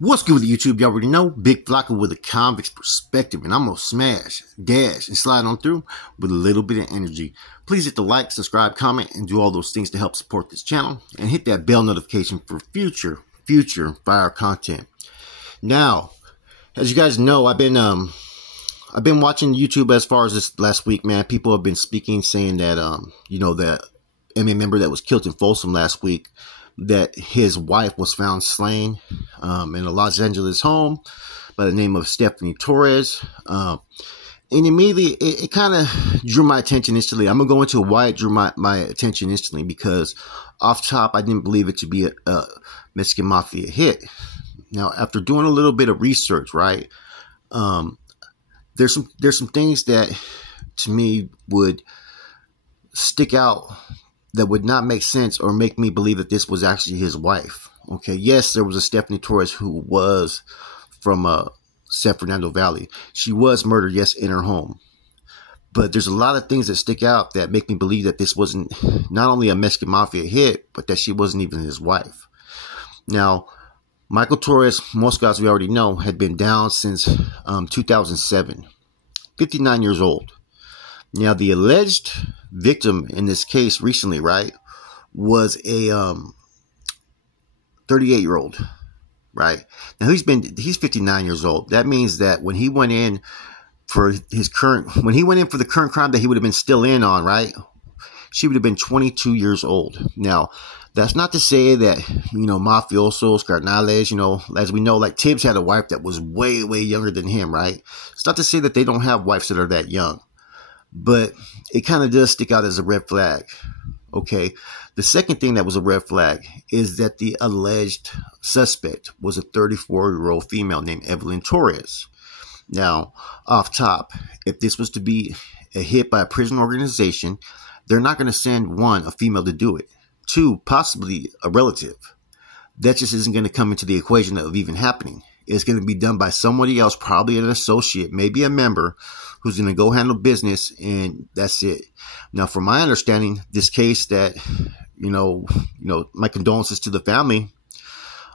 What's good with YouTube? You already know, Big Flocka with a convict's perspective, and I'm gonna smash, dash, and slide on through with a little bit of energy. Please hit the like, subscribe, comment, and do all those things to help support this channel, and hit that bell notification for future fire content. Now, as you guys know, I've been watching YouTube as far as this last week, man. People have been speaking, saying that that MA member that was killed in Folsom last week, that his wife was found slain in a Los Angeles home by the name of Stephanie Torres. And immediately, it kind of drew my attention instantly. I'm going to go into why it drew my attention instantly, because off top, I didn't believe it to be a Mexican Mafia hit. Now, after doing a little bit of research, right, there's some things that, to me, would stick out that would not make sense or make me believe that this was actually his wife. Okay, yes, there was a Stephanie Torres who was from San Fernando Valley. She was murdered, yes, in her home. But there's a lot of things that stick out that make me believe that this wasn't not only a Mexican Mafia hit, but that she wasn't even his wife. Now, Michael Torres, most guys we already know, had been down since 2007, 59 years old. Now, the alleged victim in this case recently, right, was a 38-year-old, right? Now, he's 59 years old. That means that when he went in for the current crime that he would have been still in on, right, she would have been 22 years old. Now, that's not to say that, mafiosos, carnales, as we know, like Tibbs had a wife that was way, way younger than him, right? It's not to say that they don't have wives that are that young. But it kind of does stick out as a red flag. Okay. The second thing that was a red flag is that the alleged suspect was a 34-year-old female named Evelyn Torres. Now, off top, if this was to be a hit by a prison organization, they're not going to send, one, a female to do it. Two, possibly a relative. That just isn't going to come into the equation of even happening. It's going to be done by somebody else, probably an associate, maybe a member, who's going to go handle business, and that's it. Now, from my understanding, this case that, my condolences to the family,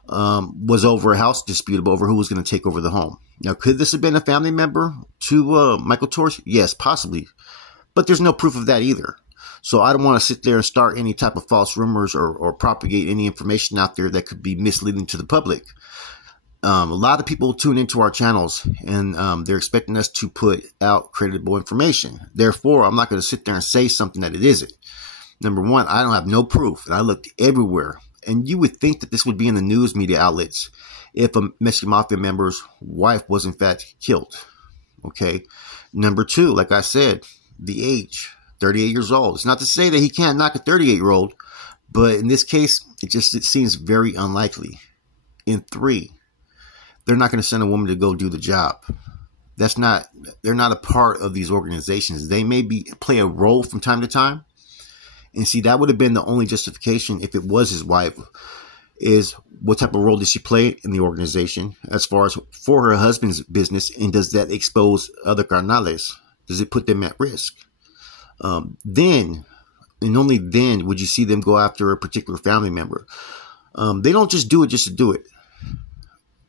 was over a house dispute over who was going to take over the home. Now, could this have been a family member to Michael Torres? Yes, possibly. But there's no proof of that either. So I don't want to sit there and start any type of false rumors or propagate any information out there that could be misleading to the public. A lot of people tune into our channels, and they're expecting us to put out credible information. Therefore, I'm not going to sit there and say something that it isn't. Number one, I don't have no proof, and I looked everywhere. And you would think that this would be in the news media outlets if a Mexican Mafia member's wife was in fact killed. Okay. Number two, like I said, the age, 38 years old. It's not to say that he can't knock a 38-year-old, but in this case, it seems very unlikely. And three, they're not going to send a woman to go do the job. They're not a part of these organizations. They may play a role from time to time. And see, that would have been the only justification if it was his wife, is what type of role did she play in the organization as far as for her husband's business, and does that expose other carnales? Does it put them at risk? Then, and only then, would you see them go after a particular family member. They don't just do it just to do it.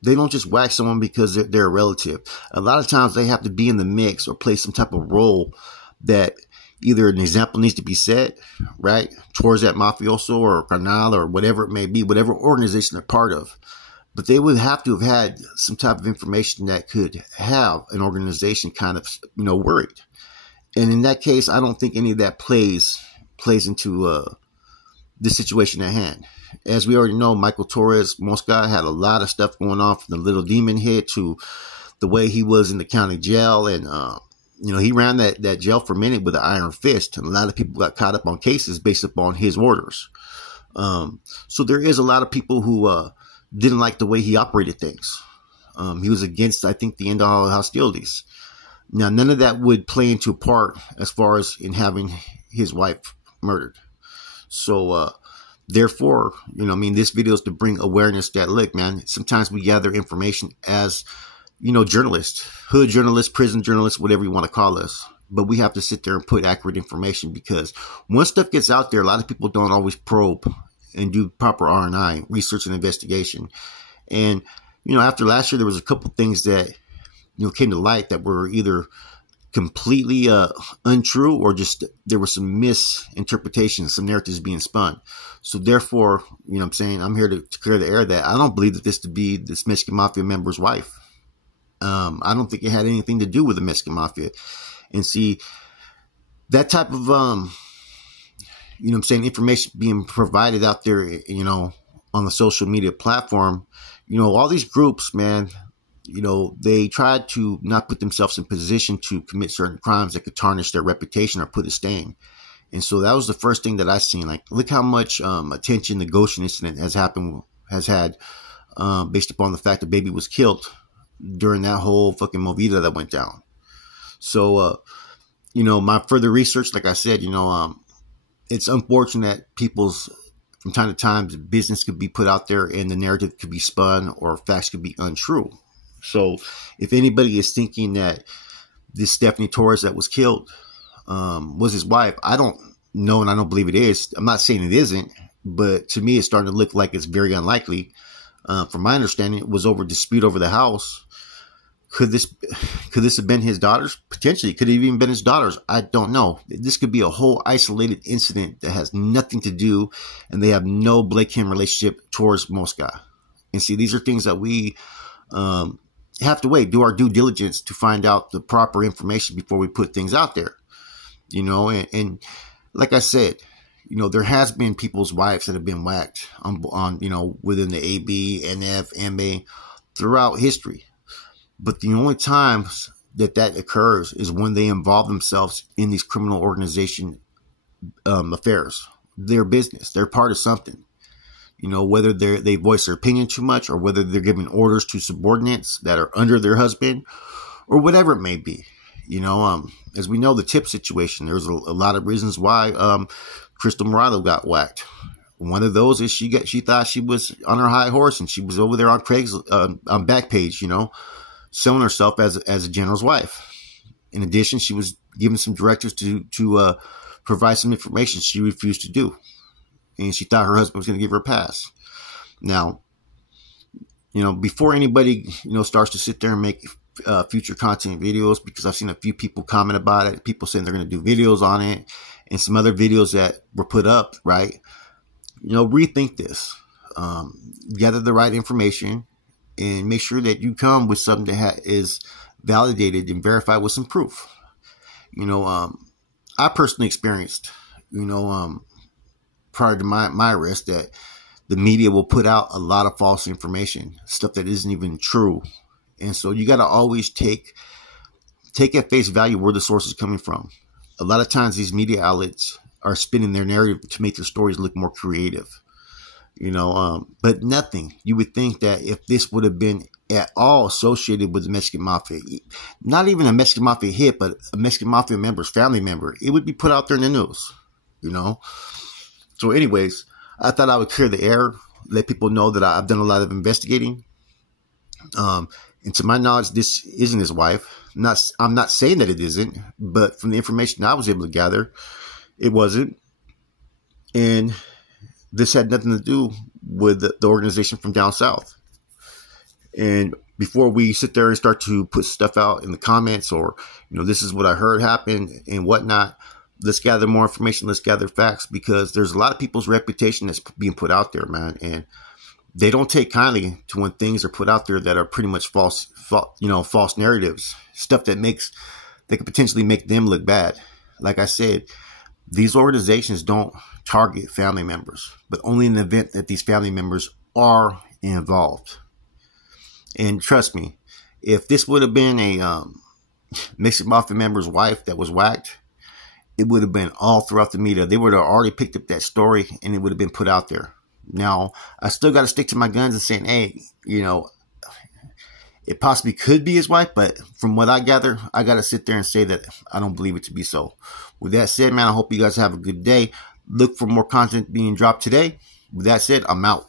They don't just whack someone because they're a relative. A lot of times they have to be in the mix or play some type of role that either an example needs to be set, right, towards that mafioso or carnal or whatever it may be, whatever organization they're part of. But they would have to have had some type of information that could have an organization kind of, worried. And in that case, I don't think any of that plays into the situation at hand. As we already know, Michael Torres, most guy, had a lot of stuff going on, from the little demon hit to the way he was in the county jail. And, he ran that jail for a minute with an iron fist. And a lot of people got caught up on cases based upon his orders. So there is a lot of people who didn't like the way he operated things. He was against, I think, the end of all hostilities. Now, none of that would play into a part as far as in having his wife murdered. So, therefore, this video is to bring awareness that, look, man, sometimes we gather information as, journalists, hood journalists, prison journalists, whatever you want to call us. But we have to sit there and put accurate information, because once stuff gets out there, a lot of people don't always probe and do proper R&I, research and investigation. And After last year, there was a couple things that came to light that were either completely untrue, or just there were some misinterpretations, some narratives being spun. So therefore, I'm saying, I'm here to clear the air that I don't believe that this to be this Mexican Mafia member's wife. I don't think it had anything to do with the Mexican Mafia. And see, that type of information being provided out there, on the social media platform, all these groups, man, they tried to not put themselves in position to commit certain crimes that could tarnish their reputation or put a stain. And so that was the first thing that I seen. Like, look how much attention the Goshen incident has had, based upon the fact that baby was killed during that whole fucking movida that went down. So, my further research, like I said, it's unfortunate that people's, from time to time, business could be put out there and the narrative could be spun or facts could be untrue. So if anybody is thinking that this Stephanie Torres that was killed was his wife, I don't know, and I don't believe it is. I'm not saying it isn't, but to me, it's starting to look like it's very unlikely. From my understanding, it was over dispute over the house. Could this have been his daughters? Potentially. Could it have even been his daughters? I don't know. This could be a whole isolated incident that has nothing to do, and they have no Blake-Kim relationship towards Mosca. And see, these are things that we have to wait, do our due diligence to find out the proper information before we put things out there. And like I said, there has been people's wives that have been whacked on within the AB, NF, MA throughout history. But the only times that occurs is when they involve themselves in these criminal organization affairs. Their business. They're part of something. Whether they voice their opinion too much, or whether they're giving orders to subordinates that are under their husband, or whatever it may be. As we know, the tip situation, there's a lot of reasons why Crystal Morado got whacked. One of those is she thought she was on her high horse, and she was over there on Craigslist, on Backpage, selling herself as a general's wife. In addition, she was given some directives to provide some information she refused to do. And she thought her husband was going to give her a pass. Now, before anybody, starts to sit there and make future content videos, because I've seen a few people comment about it, people saying they're going to do videos on it, and some other videos that were put up, right? Rethink this. Gather the right information and make sure that you come with something that is validated and verified with some proof. I personally experienced, prior to my arrest, that the media will put out a lot of false information, stuff that isn't even true. And so you got to always take at face value where the source is coming from. A lot of times these media outlets are spinning their narrative to make their stories look more creative. But nothing. You would think that if this would have been at all associated with the Mexican Mafia, not even a Mexican Mafia hit, but a Mexican Mafia member's family member, it would be put out there in the news, So anyways, I thought I would clear the air, let people know that I've done a lot of investigating. And to my knowledge, this isn't his wife. I'm not saying that it isn't, but from the information I was able to gather, it wasn't. And this had nothing to do with the organization from down south. And before we sit there and start to put stuff out in the comments, or, this is what I heard happen and whatnot, let's gather more information. Let's gather facts, because there's a lot of people's reputation that's being put out there, man. And they don't take kindly to when things are put out there that are pretty much false narratives, stuff that could potentially make them look bad. Like I said, these organizations don't target family members, but only in the event that these family members are involved. And trust me, if this would have been a Mexican Mafia member's wife that was whacked, it would have been all throughout the media. They would have already picked up that story, and it would have been put out there. Now, I still got to stick to my guns and saying, hey, it possibly could be his wife, but from what I gather, I got to sit there and say that I don't believe it to be so. With that said, man, I hope you guys have a good day. Look for more content being dropped today. With that said, I'm out.